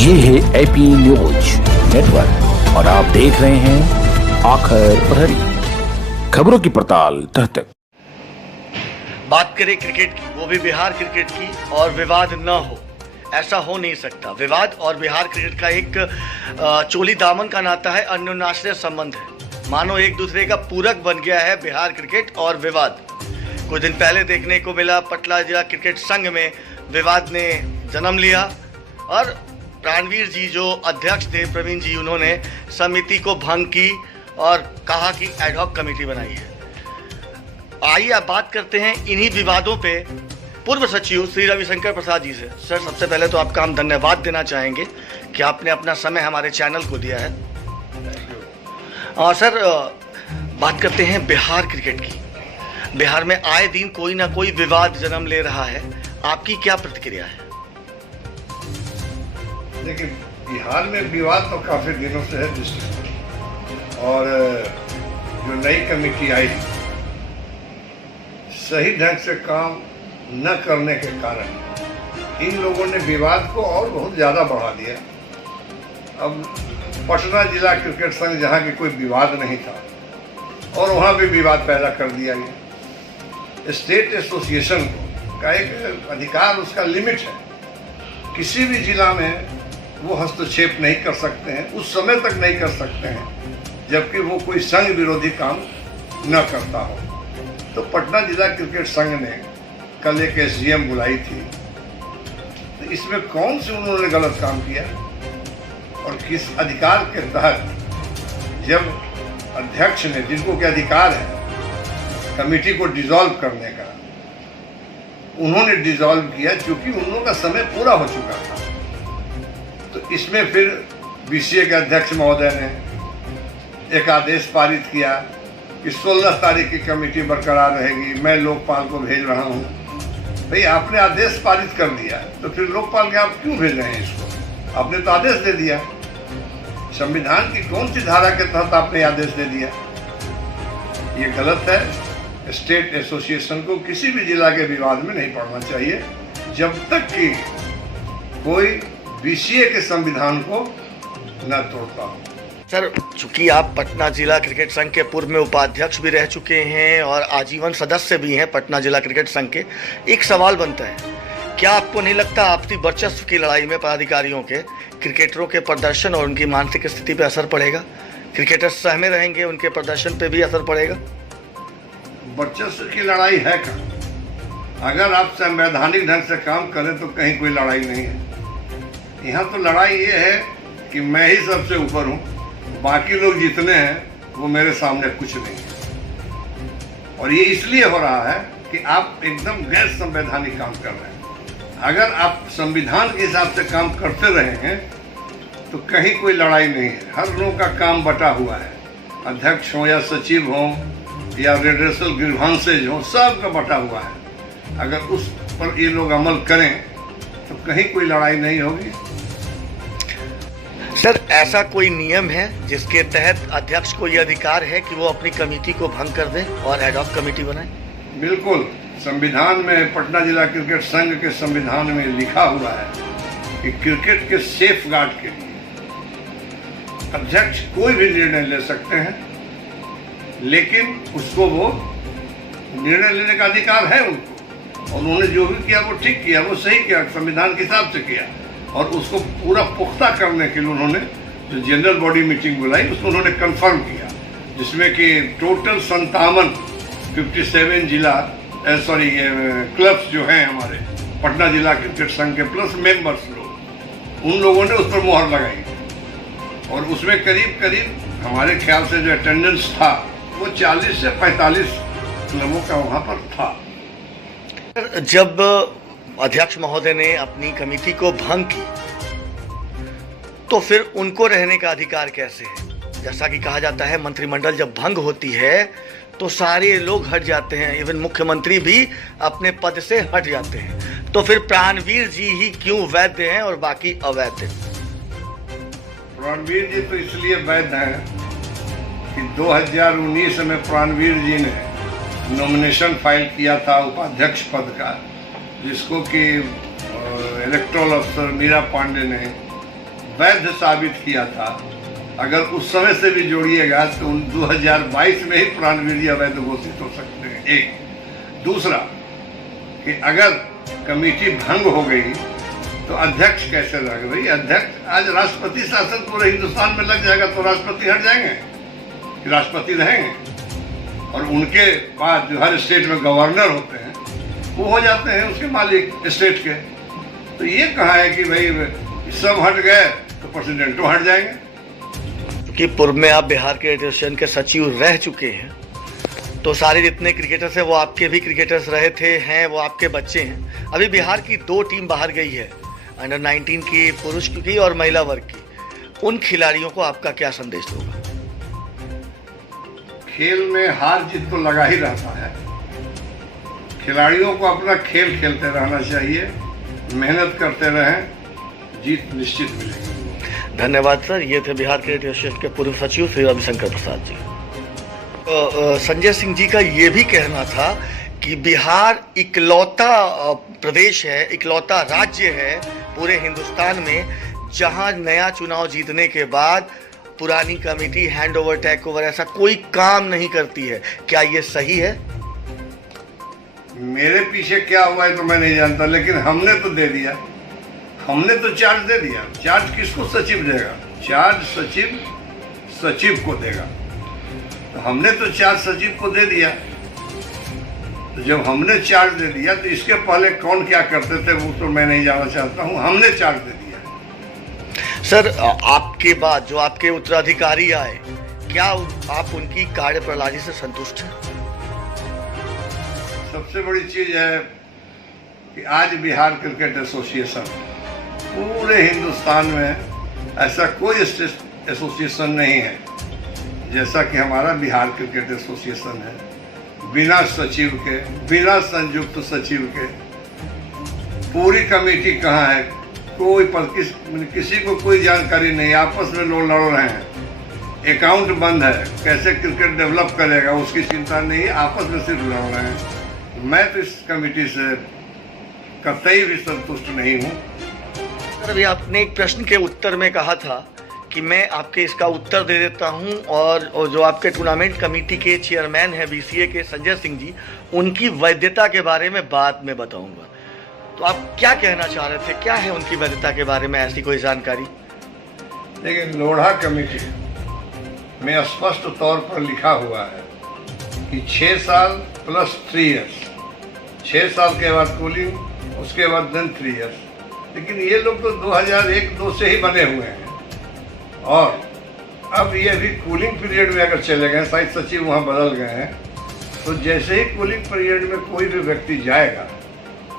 ये है AP news network और आप देख रहे हैं आखिर प्रहरी, खबरों की पड़ताल तह तक। बात करें क्रिकेट की, वो भी बिहार क्रिकेट की, और विवाद न हो, ऐसा हो नहीं सकता। विवाद और बिहार क्रिकेट का एक चोली दामन का नाता है, अन्योन्याश्रय संबंध है। मानो एक दूसरे का पूरक बन गया है बिहार क्रिकेट और विवाद। कुछ दिन पहले देखने को मिला पटना जिला क्रिकेट संघ में विवाद ने जन्म लिया और प्राणवीर जी जो अध्यक्ष थे, प्रवीण जी, उन्होंने समिति को भंग की और कहा कि एडहॉक कमेटी बनाई है। आइए आप बात करते हैं इन्हीं विवादों पे पूर्व सचिव श्री रविशंकर प्रसाद जी से। सर, सबसे पहले तो आपका हम धन्यवाद देना चाहेंगे कि आपने अपना समय हमारे चैनल को दिया है। और सर, बात करते हैं बिहार क्रिकेट की। बिहार में आए दिन कोई ना कोई विवाद जन्म ले रहा है, आपकी क्या प्रतिक्रिया है? देखिए, बिहार में विवाद तो काफ़ी दिनों से है डिस्ट्रिक्ट, और जो नई कमेटी आई सही ढंग से काम न करने के कारण इन लोगों ने विवाद को और बहुत ज़्यादा बढ़ा दिया। अब पटना जिला क्रिकेट संघ, जहाँ की कोई विवाद नहीं था, और वहाँ भी विवाद पैदा कर दिया गया। स्टेट एसोसिएशन का एक अधिकार, उसका लिमिट है। किसी भी जिला में वो हस्तक्षेप नहीं कर सकते हैं, उस समय तक नहीं कर सकते हैं जबकि वो कोई संघ विरोधी काम न करता हो। तो पटना जिला क्रिकेट संघ ने कल एक एसडीएम बुलाई थी, तो इसमें कौन से उन्होंने गलत काम किया और किस अधिकार के तहत, जब अध्यक्ष ने, जिनको के अधिकार है कमेटी को डिसॉल्व करने का, उन्होंने डिसॉल्व किया क्योंकि उन लोगों का समय पूरा हो चुका था। तो इसमें फिर बीसीए के अध्यक्ष महोदय ने एक आदेश पारित किया कि 16 तारीख की कमेटी बरकरार रहेगी, मैं लोकपाल को भेज रहा हूँ। भाई, आपने आदेश पारित कर दिया तो फिर लोकपाल के आप क्यों भेज रहे हैं इसको? आपने तो आदेश दे दिया। संविधान की कौन सी धारा के तहत आपने आदेश दे दिया? ये गलत है। स्टेट एसोसिएशन को किसी भी जिला के विवाद में नहीं पड़ना चाहिए जब तक कि कोई बीसीए के संविधान को न तोड़ता हो। सर, चूंकि आप पटना जिला क्रिकेट संघ के पूर्व में उपाध्यक्ष भी रह चुके हैं और आजीवन सदस्य भी हैं पटना जिला क्रिकेट संघ के, एक सवाल बनता है, क्या आपको नहीं लगता आपसी वर्चस्व की लड़ाई में पदाधिकारियों के क्रिकेटरों के प्रदर्शन और उनकी मानसिक स्थिति पर असर पड़ेगा? क्रिकेटर सहमे रहेंगे, उनके प्रदर्शन पर भी असर पड़ेगा? वर्चस्व की लड़ाई है कहाँ? अगर आप संवैधानिक ढंग से काम करें तो कहीं कोई लड़ाई नहीं है। यहाँ तो लड़ाई ये है कि मैं ही सबसे ऊपर हूँ, बाकी लोग जितने हैं वो मेरे सामने कुछ नहीं है। और ये इसलिए हो रहा है कि आप एकदम गैर संवैधानिक काम कर रहे हैं। अगर आप संविधान के हिसाब से काम करते रहे हैं तो कहीं कोई लड़ाई नहीं है। हर लोगों का काम बटा हुआ है, अध्यक्ष हो या सचिव हो या रेड्रेसल ग्रीवांसेज हो, सब का बटा हुआ है। अगर उस पर ये लोग अमल करें तो कहीं कोई लड़ाई नहीं होगी। सर, ऐसा कोई नियम है जिसके तहत अध्यक्ष को यह अधिकार है कि वो अपनी कमेटी को भंग कर दे और एडहॉक कमेटी बनाए? बिल्कुल, संविधान में, पटना जिला क्रिकेट संघ के संविधान में लिखा हुआ है कि क्रिकेट के सेफ गार्ड के लिए अध्यक्ष कोई भी निर्णय ले सकते हैं, लेकिन उसको वो निर्णय लेने का अधिकार है उनको। और उन्होंने जो भी किया वो ठीक किया, वो सही किया, संविधान के हिसाब से किया। और उसको पूरा पुख्ता करने के लिए उन्होंने जो जनरल बॉडी मीटिंग बुलाई, उसको उन्होंने कंफर्म किया, जिसमें कि टोटल 57 जिला क्लब्स जो हैं हमारे पटना जिला क्रिकेट संघ के, प्लस मेंबर्स लोग, उन लोगों ने उस पर मुहर लगाई। और उसमें करीब हमारे ख्याल से जो अटेंडेंस था वो 40 से 45 क्लबों का वहाँ पर था। जब अध्यक्ष महोदय ने अपनी कमेटी को भंग की तो फिर उनको रहने का अधिकार कैसे है? जैसा कि कहा जाता है मंत्रिमंडल जब भंग होती है तो सारे लोग हट जाते हैं, इवन मुख्यमंत्री भी अपने पद से हट जाते हैं। तो फिर प्राणवीर जी ही क्यों वैध हैं और बाकी अवैध हैं? प्राणवीर जी तो इसलिए वैध हैं कि 2019 में प्राणवीर जी ने नॉमिनेशन फाइल किया था उपाध्यक्ष पद का, जिसको कि इलेक्टोरल अफसर मीरा पांडे ने वैध साबित किया था, अगर उस समय से भी जोड़िएगा तो 2022 में ही प्राणवीर्य अवैध घोषित हो सकते हैं। एक दूसरा कि अगर कमेटी भंग हो गई तो अध्यक्ष कैसे रहेगा? भाई अध्यक्ष आज राष्ट्रपति शासन पूरे हिंदुस्तान में लग जाएगा तो राष्ट्रपति हट जाएंगे कि राष्ट्रपति रहेंगे? और उनके बाद जो हर स्टेट में गवर्नर होते हैं वो हो जाते हैं उसके मालिक स्टेट के। तो ये कहा है कि भाई सब हट गए तो प्रेसिडेंटो हट जाएंगे। क्योंकि पूर्व में आप बिहार क्रिकेट एसोसिएशन के सचिव रह चुके हैं, तो सारे जितने क्रिकेटर्स हैं वो आपके भी क्रिकेटर्स रहे थे, हैं वो आपके बच्चे हैं। अभी बिहार की 2 टीम बाहर गई है, अंडर 19 की पुरुष की और महिला वर्ग की। उन खिलाड़ियों को आपका क्या संदेश होगा? खेल में हार जीत तो लगा ही रहता है, खिलाड़ियों को अपना खेल खेलते रहना चाहिए, मेहनत करते रहें, जीत निश्चित मिलेगी। धन्यवाद सर। ये थे बिहार क्रिकेट एसोसिएशन के पूर्व सचिव श्री रविशंकर प्रसाद जी। संजय सिंह जी का ये भी कहना था कि बिहार इकलौता प्रदेश है, इकलौता राज्य है पूरे हिंदुस्तान में जहां नया चुनाव जीतने के बाद पुरानी committee hand over take over ऐसा कोई काम नहीं करती है। क्या ये सही है? मेरे पीछे क्या हुआ है तो मैं नहीं जानता, लेकिन हमने तो दे दिया, हमने तो चार्ज दे दिया। चार्ज किसको सचिव देगा? चार्ज सचिव को देगा। तो हमने तो चार्ज सचिव को दे दिया। तो जब हमने चार्ज दे दिया तो इसके पहले कौन क्या करते थे वो तो मैं नहीं जानना चाहता हूँ, हमने चार्ज दे दिया। सर आपके बाद जो आपके उत्तराधिकारी आए, क्या आप उनकी कार्यप्रणाली से संतुष्ट हैं? सबसे बड़ी चीज है कि आज बिहार क्रिकेट एसोसिएशन पूरे हिंदुस्तान में ऐसा कोई एसोसिएशन नहीं है जैसा कि हमारा बिहार क्रिकेट एसोसिएशन है। बिना सचिव के, बिना संयुक्त सचिव के पूरी कमेटी कहाँ है, कोई किसी को कोई जानकारी नहीं, आपस में लोग लड़ रहे हैं, अकाउंट बंद है, कैसे क्रिकेट डेवलप करेगा उसकी चिंता नहीं, आपस में सिर्फ लड़ रहे हैं। मैं तो इस कमेटी से कतई भी संतुष्ट नहीं हूँ। सर अभी आपने एक प्रश्न के उत्तर में कहा था कि मैं आपके इसका उत्तर दे देता हूं और जो आपके टूर्नामेंट कमेटी के चेयरमैन हैं बीसीए के संजय सिंह जी, उनकी वैधता के बारे में बाद में बताऊंगा। तो आप क्या कहना चाह रहे थे? क्या है उनकी वैधता के बारे में ऐसी कोई जानकारी? लेकिन लोढ़ा कमेटी में स्पष्ट तौर पर लिखा हुआ है कि 6 साल प्लस 3 इयर्स, 6 साल के बाद कूलिंग, उसके बाद देन 3 इयर्स। लेकिन ये लोग तो 2001-2 से ही बने हुए हैं और अब ये भी कूलिंग पीरियड में अगर चले गए, शायद सचिव वहाँ बदल गए हैं, तो जैसे ही कूलिंग पीरियड में कोई भी व्यक्ति जाएगा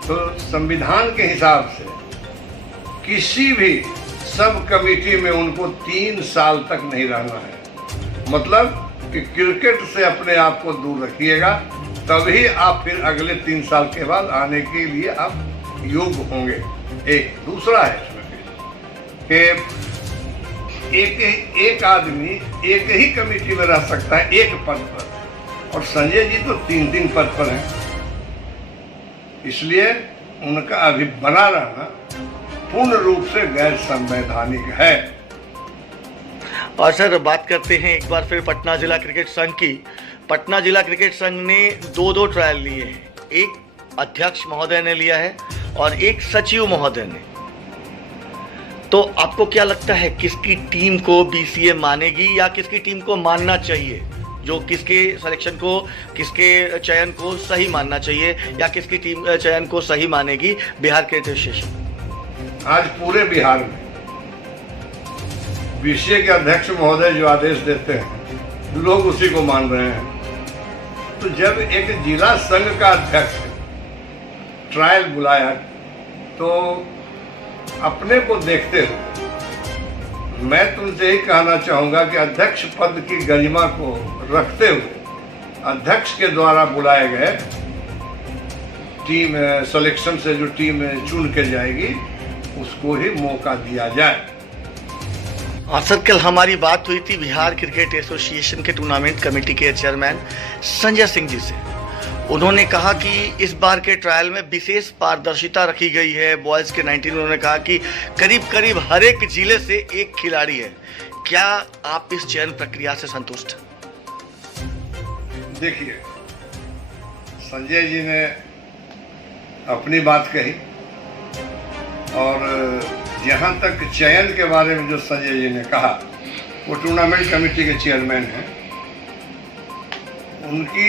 तो संविधान के हिसाब से किसी भी सब कमेटी में उनको 3 साल तक नहीं रहना है। मतलब कि क्रिकेट से अपने आप को दूर रखिएगा, तभी आप फिर अगले 3 साल के बाद आने के लिए आप योग्य होंगे। एक दूसरा है इसमें कि एक आदमी एक ही कमेटी में रह सकता है एक पद पर, और संजय जी तो 3 पद पर हैं, इसलिए उनका अभी बना रहना पूर्ण रूप से गैर संवैधानिक है। और सर बात करते हैं एक बार फिर पटना जिला क्रिकेट संघ की। पटना जिला क्रिकेट संघ ने 2 ट्रायल लिए हैं, एक अध्यक्ष महोदय ने लिया है और एक सचिव महोदय ने। तो आपको क्या लगता है किसकी टीम को बीसीए मानेगी या किसकी टीम को मानना चाहिए? जो किसके सिलेक्शन को, किसके चयन को सही मानना चाहिए या किसकी टीम चयन को सही मानेगी बिहार क्रिकेट एसोसिएशन? आज पूरे बिहार में बीसीए के अध्यक्ष महोदय जो आदेश देते हैं लोग उसी को मान रहे हैं। तो जब एक जिला संघ का अध्यक्ष ट्रायल बुलाया तो अपने को देखते हुए मैं तुमसे यही कहना चाहूँगा कि अध्यक्ष पद की गरिमा को रखते हुए अध्यक्ष के द्वारा बुलाए गए टीम सिलेक्शन से जो टीम चुन के जाएगी उसको ही मौका दिया जाए। हाँ सर, कल हमारी बात हुई थी बिहार क्रिकेट एसोसिएशन के टूर्नामेंट कमेटी के चेयरमैन संजय सिंह जी से। उन्होंने कहा कि इस बार के ट्रायल में विशेष पारदर्शिता रखी गई है। बॉयज़ के 19 उन्होंने कहा कि करीब करीब हर एक जिले से एक खिलाड़ी है। क्या आप इस चयन प्रक्रिया से संतुष्ट हैं? देखिए, संजय जी ने अपनी बात कही और जहाँ तक चयन के बारे में जो संजय जी ने कहा, वो टूर्नामेंट कमेटी के चेयरमैन हैं। उनकी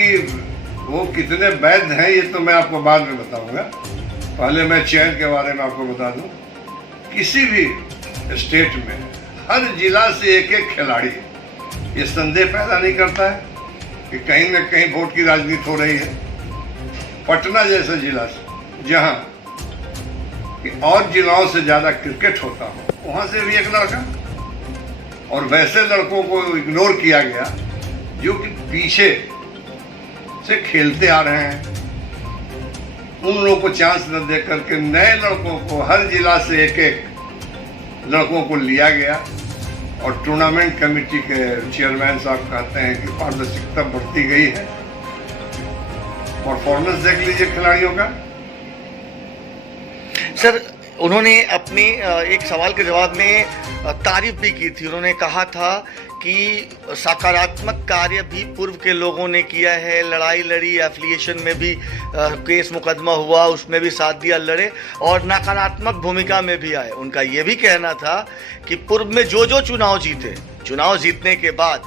वो कितने वैध हैं ये तो मैं आपको बाद में बताऊंगा। पहले मैं चयन के बारे में आपको बता दूं, किसी भी स्टेट में हर जिला से एक एक खिलाड़ी, ये संदेह पैदा नहीं करता है कि कहीं न कहीं वोट की राजनीति हो रही है। पटना जैसे जिला से जहां कि और जिलाओं से ज़्यादा क्रिकेट होता हो, वहाँ से भी एक लड़का, और वैसे लड़कों को इग्नोर किया गया जो कि पीछे से खेलते आ रहे हैं। उन लोगों को चांस न दे करके नए लड़कों को हर जिला से एक एक लड़कों को लिया गया और टूर्नामेंट कमेटी के चेयरमैन साहब कहते हैं कि पारदर्शिता बढ़ती गई है। परफॉर्मेंस देख लीजिए खिलाड़ियों का। सर, उन्होंने अपने एक सवाल के जवाब में तारीफ भी की थी। उन्होंने कहा था कि सकारात्मक कार्य भी पूर्व के लोगों ने किया है, लड़ाई लड़ी, एफिलिएशन में भी केस मुकदमा हुआ, उसमें भी साथ दिया, लड़े, और नकारात्मक भूमिका में भी आए। उनका ये भी कहना था कि पूर्व में जो जो चुनाव जीते, चुनाव जीतने के बाद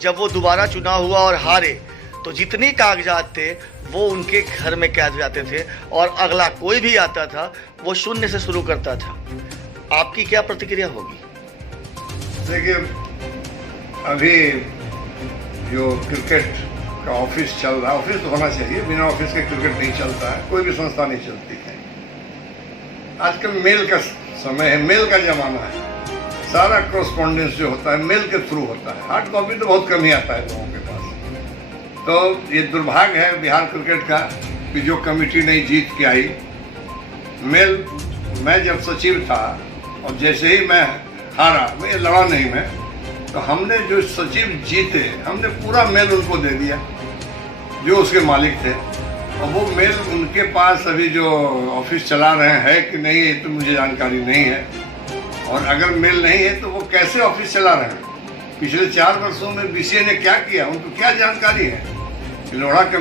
जब वो दोबारा चुनाव हुआ और हारे, तो जितने कागजात थे वो उनके घर में कैद जाते थे और अगला कोई भी आता था वो शून्य से शुरू करता था। आपकी क्या प्रतिक्रिया होगी? देखिए, अभी जो क्रिकेट का ऑफिस चल रहा है, ऑफिस तो होना चाहिए, बिना ऑफिस के क्रिकेट नहीं चलता है, कोई भी संस्था नहीं चलती है। आजकल मेल का समय है, मेल का जमाना है, सारा कॉरेस्पॉन्डेंस जो होता है मेल के थ्रू होता है। हार्ड कॉपी तो बहुत कम ही आता है लोगों के पास। तो ये दुर्भाग्य है बिहार क्रिकेट का कि जो कमेटी नहीं जीत के आई। मेल, मैं जब सचिव था और जैसे ही मैं हारा, मैं लड़ा नहीं मैं, तो हमने जो सचिव जीते, हमने पूरा मेल उनको दे दिया जो उसके मालिक थे। और वो मेल उनके पास अभी जो ऑफिस चला रहे हैं है कि नहीं, ये तो मुझे जानकारी नहीं है। और अगर मेल नहीं है तो वो कैसे ऑफिस चला रहे हैं? पिछले 4 वर्षों में बीसीए ने क्या किया, उनको क्या जानकारी है? लोढ़ा के